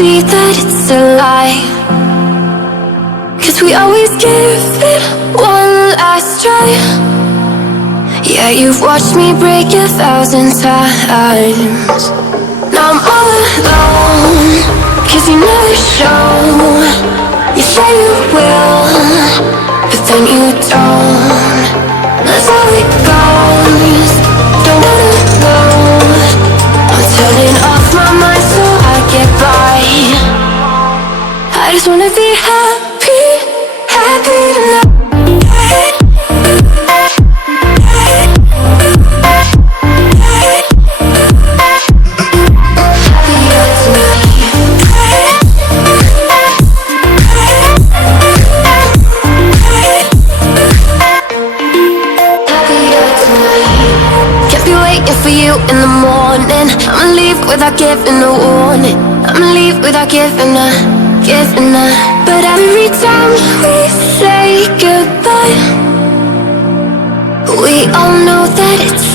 see that it's a lie, 'cause we always give it one last try. Yeah, you've watched me break 1,000 times. Now I'm all alone, 'cause you never show. You say you will, but then you don't. That's how it goes. Don't wanna know. I'm turning off my mind so I get by. I just wanna be happy, happy tonight. For you in the morning, I'ma leave without giving a warning. I'ma leave without giving a. But every time we say goodbye, we all know that it's